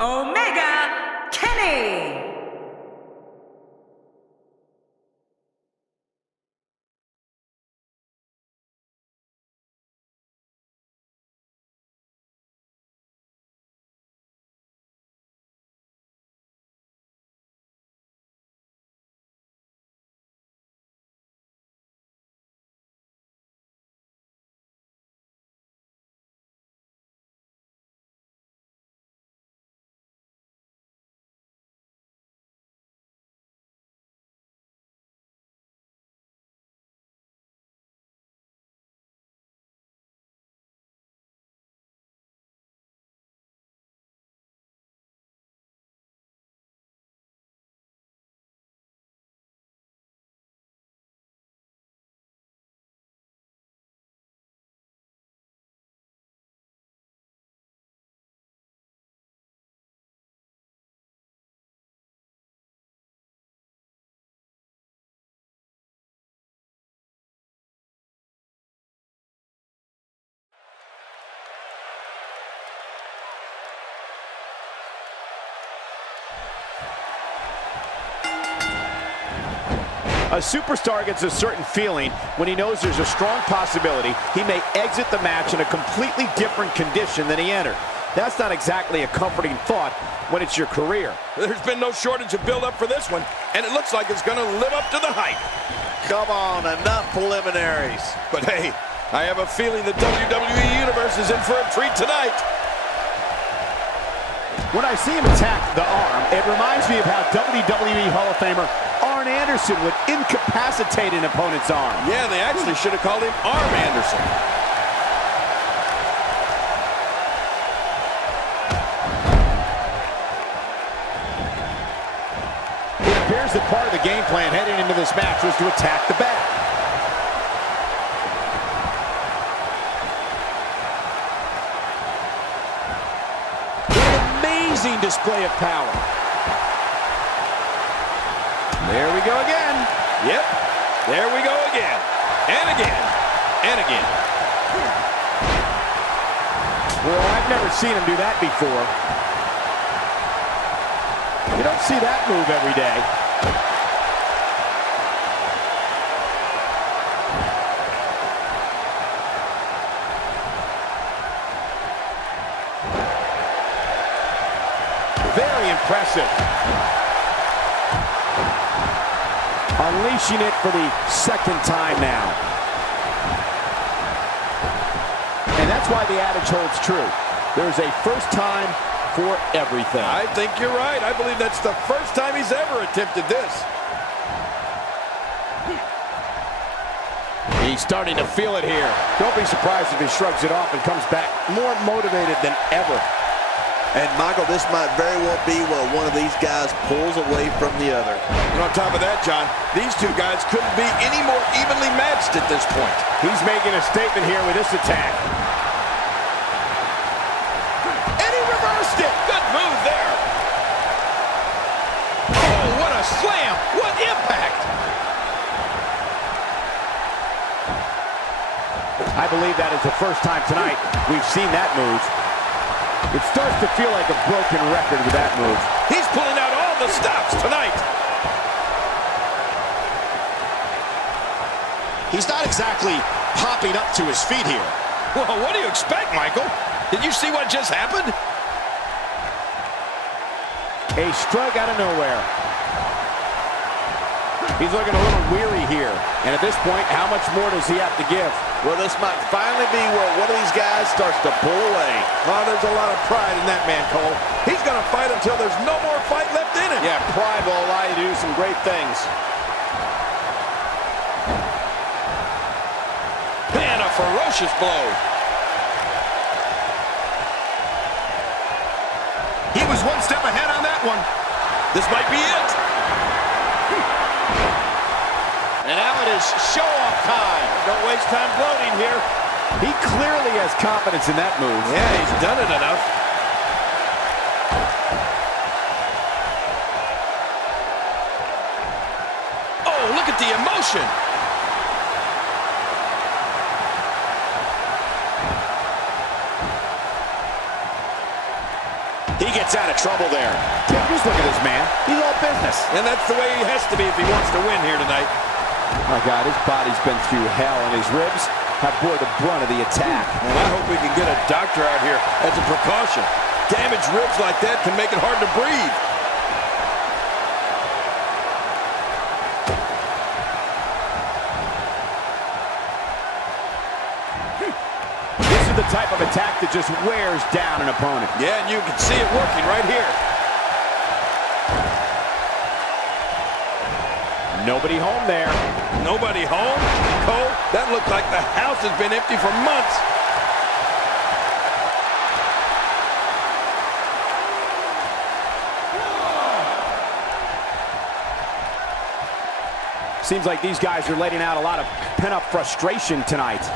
Omega Kenny. A superstar gets a certain feeling when he knows there's a strong possibility he may exit the match in a completely different condition than he entered. That's not exactly a comforting thought when it's your career. There's been no shortage of build-up for this one, and it looks like it's going to live up to the hype. Come on, enough preliminaries. But hey, I have a feeling the WWE Universe is in for a treat tonight. When I see him attack the arm, it reminds me of how WWE Hall of Famer Arn Anderson would incapacitate an opponent's arm. Yeah, they actually should have called him Arm Anderson. It appears that part of the game plan heading into this match was to attack the back. Amazing display of power. There we go again. Yep, there we go again. And again. And again. Well, I've never seen him do that before. You don't see that move every day. Very impressive. Unleashing it for the second time now. And that's why the adage holds true. There's a first time for everything. I think you're right. I believe that's the first time he's ever attempted this. He's starting to feel it here. Don't be surprised if he shrugs it off and comes back more motivated than ever. And Michael, this might very well be where one of these guys pulls away from the other. And on top of that, John, these two guys couldn't be any more evenly matched at this point. He's making a statement here with this attack. And he reversed it. Good move there. Oh, what a slam. What impact. I believe that is the first time tonight we've seen that move. It starts to feel like a broken record with that move. He's pulling out all the stops tonight. He's not exactly popping up to his feet here. Well, what do you expect, Michael? Did you see what just happened? A shrug out of nowhere. He's looking a little weary here. And at this point, how much more does he have to give? Well, this might finally be where one of these guys starts to pull away. Oh, there's a lot of pride in that man, Cole. He's going to fight until there's no more fight left in him. Yeah, pride will allow you to do some great things. Man, a ferocious blow. He was one step ahead on that one. This might be it. And now it is show-off time. Don't waste time gloating here. He clearly has confidence in that move. Yeah, he's done it enough. Oh, look at the emotion. He gets out of trouble there. Just look at this man. He's all business. And that's the way he has to be if he wants to win here tonight. My God, his body's been through hell, and his ribs have bore the brunt of the attack. And I hope we can get a doctor out here as a precaution. Damaged ribs like that can make it hard to breathe. This is the type of attack that just wears down an opponent. Yeah, and you can see it working right here. Nobody home there. Nobody home? Cole, that looked like the house has been empty for months. Seems like these guys are letting out a lot of pent-up frustration tonight.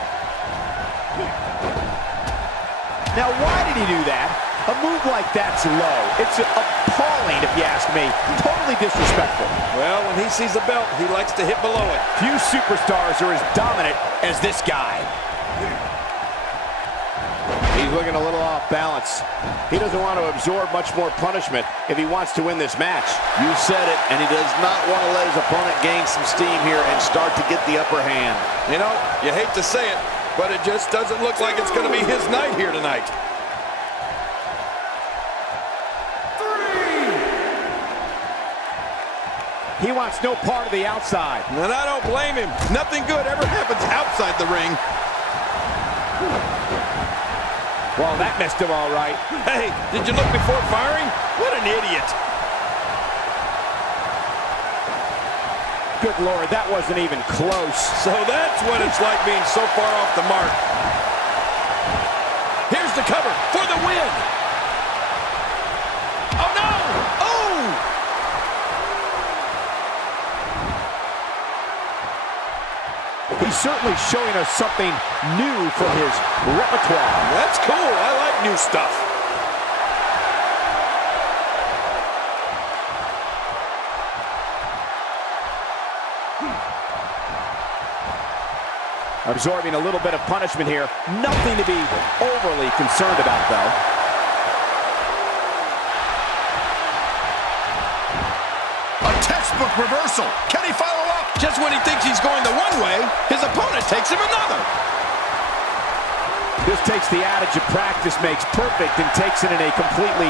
Now, why did he do that? A move like that's low. It's appalling, if you ask me. Totally disrespectful. Well, when he sees a belt, he likes to hit below it. Few superstars are as dominant as this guy. He's looking a little off balance. He doesn't want to absorb much more punishment if he wants to win this match. You said it, and he does not want to let his opponent gain some steam here and start to get the upper hand. You know, you hate to say it, but it just doesn't look like it's going to be his night here tonight. He wants no part of the outside. And I don't blame him. Nothing good ever happens outside the ring. Well, that missed him all right. Hey, did you look before firing? What an idiot. Good Lord, that wasn't even close. So that's what it's like being so far off the mark. Here's the cover for the win. Oh, no! Oh! He's certainly showing us something new from his repertoire. That's cool. I like new stuff. Absorbing a little bit of punishment here. Nothing to be overly concerned about, though. A textbook reversal. Can he follow up? Just when he thinks he's going the one way, his opponent takes him another. This takes the adage of practice makes perfect and takes it in a completely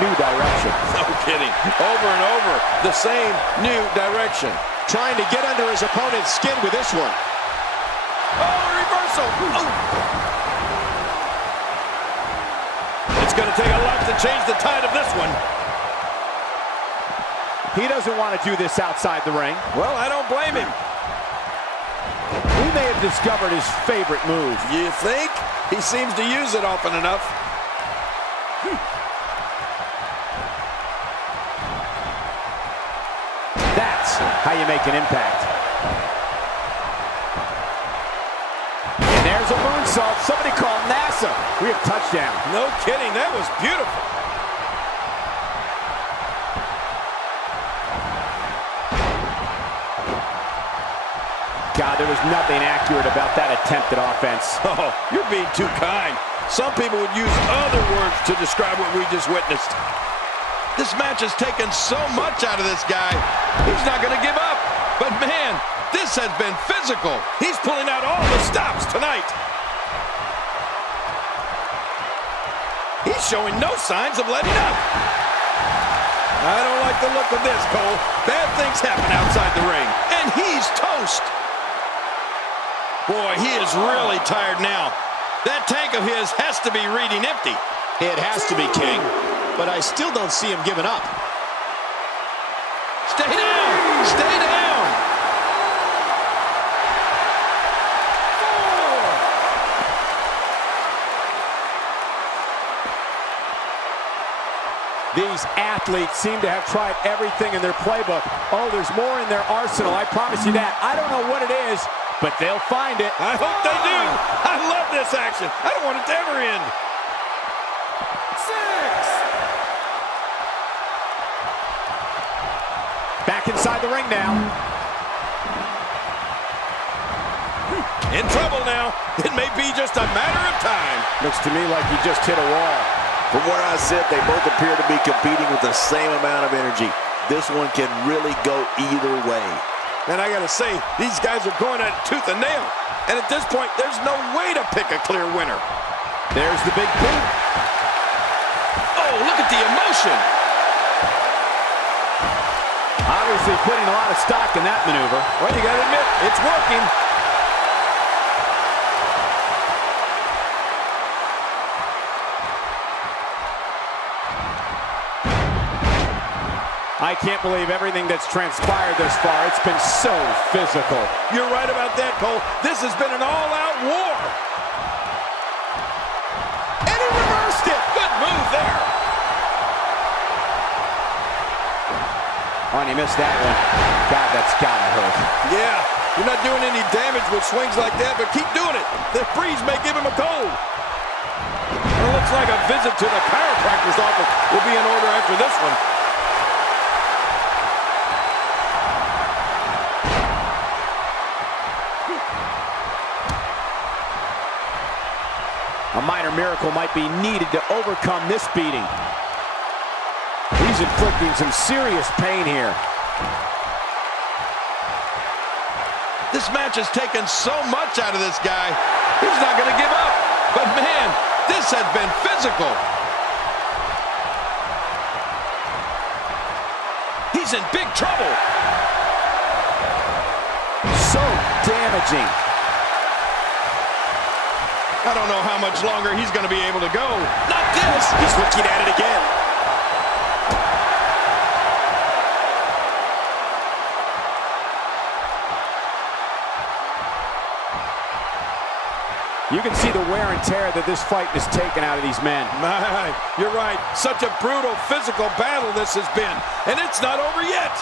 new direction. No kidding. Over and over, the same new direction. Trying to get under his opponent's skin with this one. Oh, reversal. Oh. It's going to take a lot to change the tide of this one. He doesn't want to do this outside the ring. Well, I don't blame him. We may have discovered his favorite move. You think? He seems to use it often enough. That's how you make an impact. And there's a moonsault. Somebody call NASA. We have touchdown. No kidding. That was beautiful. God, there was nothing accurate about that attempt at offense. Oh, you're being too kind. Some people would use other words to describe what we just witnessed. This match has taken so much out of this guy. He's not going to give up. But man, this has been physical. He's pulling out all the stops tonight. He's showing no signs of letting up. I don't like the look of this, Cole. Bad things happen outside the ring, and he's toast. Boy, he is really tired now. That tank of his has to be reading empty. It has to be, King. But I still don't see him giving up. Stay down! Stay down! These athletes seem to have tried everything in their playbook. Oh, there's more in their arsenal, I promise you that. I don't know what it is, but they'll find it. I hope they do. I love this action. I don't want it to ever end. 6. Back inside the ring now. In trouble now. It may be just a matter of time. Looks to me like he just hit a wall. From where I sit, they both appear to be competing with the same amount of energy. This one can really go either way. And I gotta say, these guys are going at it tooth and nail. And at this point, there's no way to pick a clear winner. There's the big boot. Oh, look at the emotion. Obviously putting a lot of stock in that maneuver. Well, you gotta admit, it's working. I can't believe everything that's transpired this far. It's been so physical. You're right about that, Cole. This has been an all-out war. And he reversed it. Good move there. Oh, and he missed that one. God, that's gotta hurt. Yeah, you're not doing any damage with swings like that, but keep doing it. The freeze may give him a cold. It looks like a visit to the chiropractor's office will be in order after this one. A minor miracle might be needed to overcome this beating. He's inflicting some serious pain here. This match has taken so much out of this guy. He's not going to give up. But man, this has been physical. He's in big trouble. So damaging. I don't know how much longer he's going to be able to go. Not this. He's looking at it again. You can see the wear and tear that this fight has taken out of these men. My, you're right. Such a brutal physical battle this has been. And it's not over yet.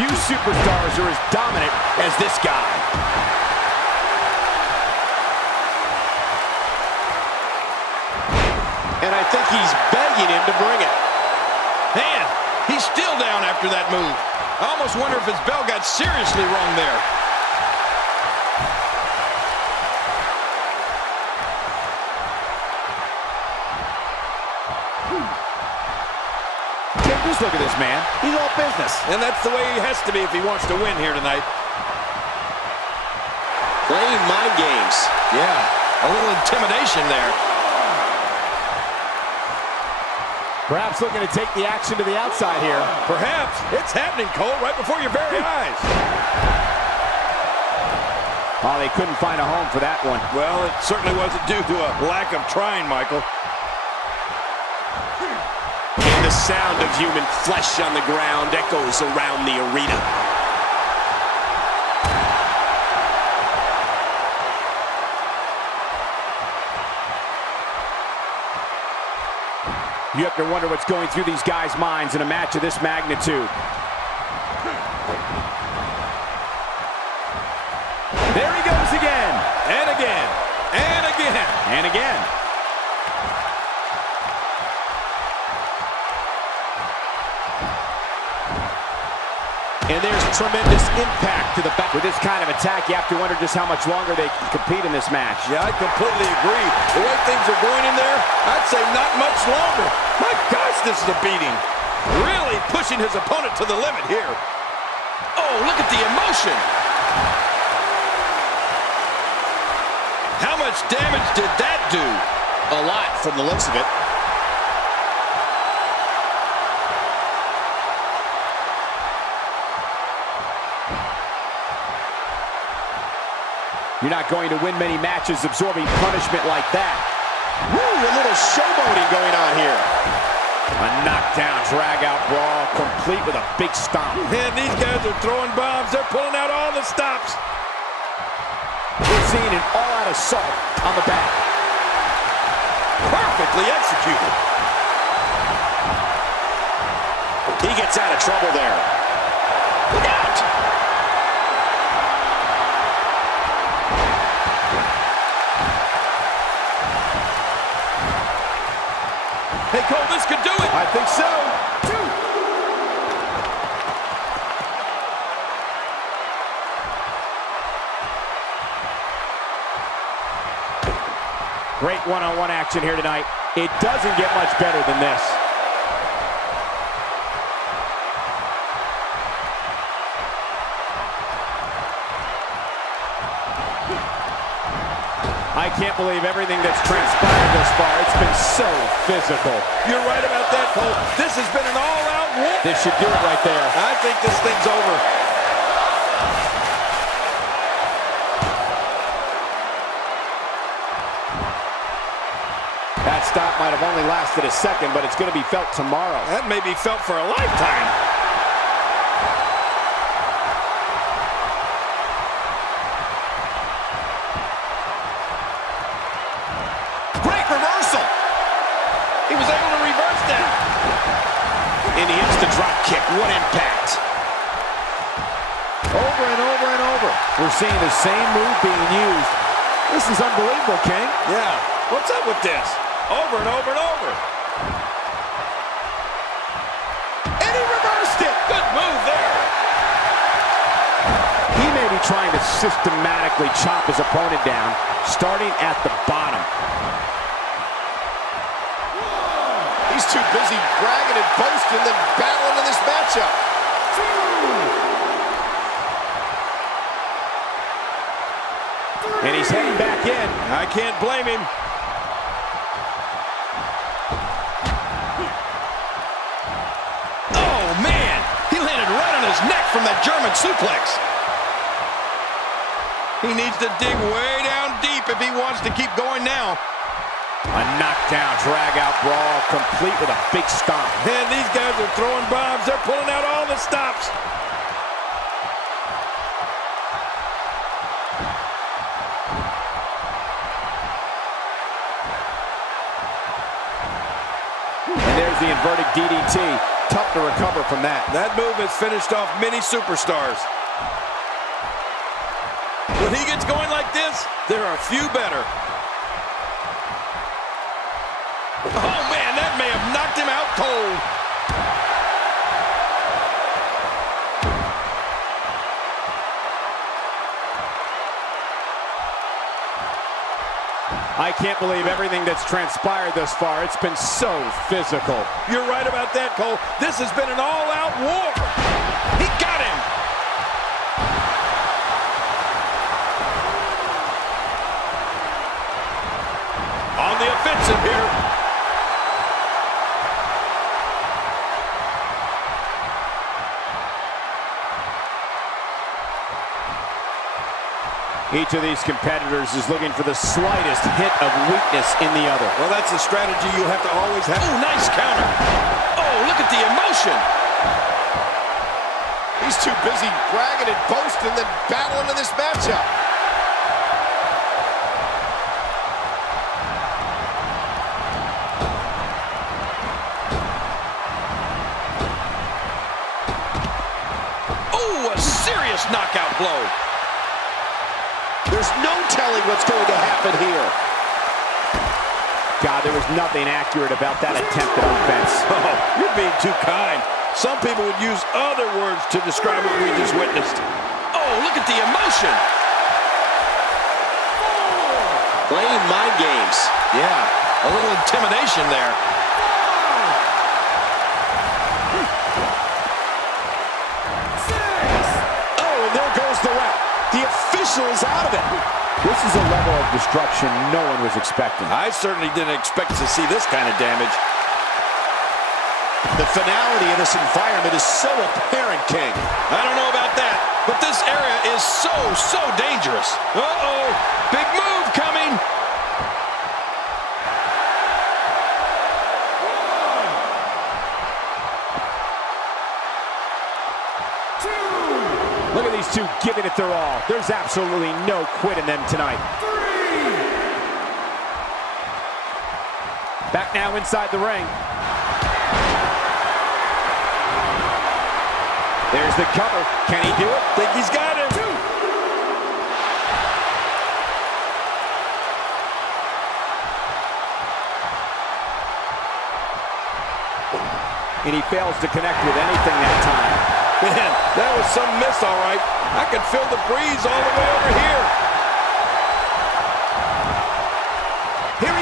Few superstars are as dominant as this guy. And I think he's begging him to bring it. Man, he's still down after that move. I almost wonder if his bell got seriously wrong there. Just look at this man. He's all business. And that's the way he has to be if he wants to win here tonight. Playing mind games. Yeah, a little intimidation there. Perhaps looking to take the action to the outside here. Perhaps. It's happening, Cole, right before your very eyes. Oh, they couldn't find a home for that one. Well, it certainly wasn't due to a lack of trying, Michael. And the sound of human flesh on the ground echoes around the arena. You have to wonder what's going through these guys' minds in a match of this magnitude. There he goes again. And again. And again. And again. And there's tremendous impact to the back. With this kind of attack, you have to wonder just how much longer they can compete in this match. Yeah, I completely agree. The way things are going in there, I'd say not much longer. My gosh, this is a beating. Really pushing his opponent to the limit here. Oh, look at the emotion. How much damage did that do? A lot from the looks of it. You're not going to win many matches absorbing punishment like that. Woo, a little showboating going on here. A knockdown, drag-out brawl, complete with a big stomp. Man, these guys are throwing bombs. They're pulling out all the stops. We're seeing an all-out assault on the back. Perfectly executed. He gets out of trouble there. Look out! Hey, Cole, this could do it. I think so. Great one-on-one action here tonight. It doesn't get much better than this. I can't believe everything that's transpired thus far. It's been so physical. You're right about that, Cole. This has been an all-out war. This should do it right there. I think this thing's over. That stop might have only lasted a second, but it's going to be felt tomorrow. That may be felt for a lifetime. Great reversal. He was able to reverse that. And he hits the drop kick. What impact. Over and over and over. We're seeing the same move being used. This is unbelievable, King. Yeah. What's up with this? Over and over and over. And he reversed it. Good move there. He may be trying to systematically chop his opponent down, starting at the bottom. He's too busy bragging and boasting than battling in this matchup. And he's heading back in. I can't blame him. Oh, man. He landed right on his neck from that German suplex. He needs to dig way down deep if he wants to keep going now. A knockdown, drag-out brawl, complete with a big stomp. Man, these guys are throwing bombs. They're pulling out all the stops. And there's the inverted DDT. Tough to recover from that. That move has finished off many superstars. When he gets going like this, there are few better. Oh, man, that may have knocked him out cold. I can't believe everything that's transpired thus far. It's been so physical. You're right about that, Cole. This has been an all-out war. He got him. On the offensive here. Each of these competitors is looking for the slightest hit of weakness in the other. Well, that's a strategy you have to always have. Oh, nice counter. Oh, look at the emotion. He's too busy bragging and boasting than battling in this matchup. Oh, a serious knockout blow. There's no telling what's going to happen here. God, there was nothing accurate about that attempted offense. Oh, you're being too kind. Some people would use other words to describe what we just witnessed. Oh, look at the emotion. Playing mind games. Yeah, a little intimidation there. Oh, and there goes the ref. The official is out of it. This is a level of destruction no one was expecting. I certainly didn't expect to see this kind of damage. The finality of this environment is so apparent, King. I don't know about that, but this area is so dangerous. Uh-oh, big move coming. Look at these two giving it their all. There's absolutely no quit in them tonight. Back now inside the ring. There's the cover. Can he do it? Think he's got him. And he fails to connect with anything that time. Man, that was some miss, all right. I can feel the breeze all the way over here. Here he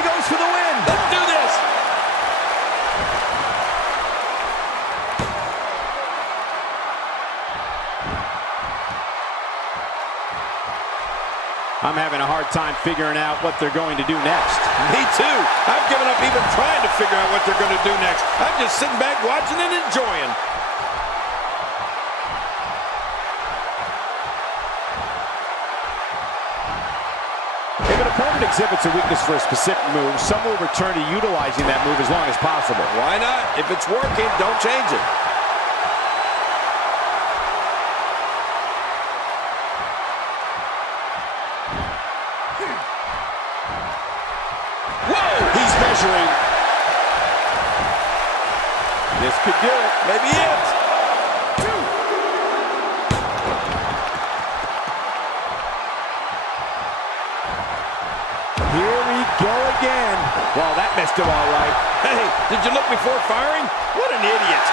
I'm having a hard time figuring out what they're going to do next. Me too. I've given up even trying to figure out what they're going to do next. I'm just sitting back watching and enjoying. If an opponent exhibits a weakness for a specific move, some will return to utilizing that move as long as possible. Why not? If it's working, don't change it. Whoa! He's measuring. This could do it. Maybe it. Here we go again. Well, that missed him all right. Hey, did you look before firing? What an idiot.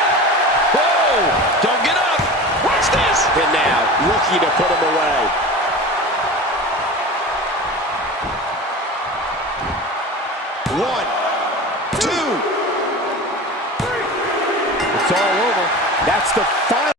Whoa! Don't get up. Watch this. And now, looking to put him away. One, two. It's all over. That's the final.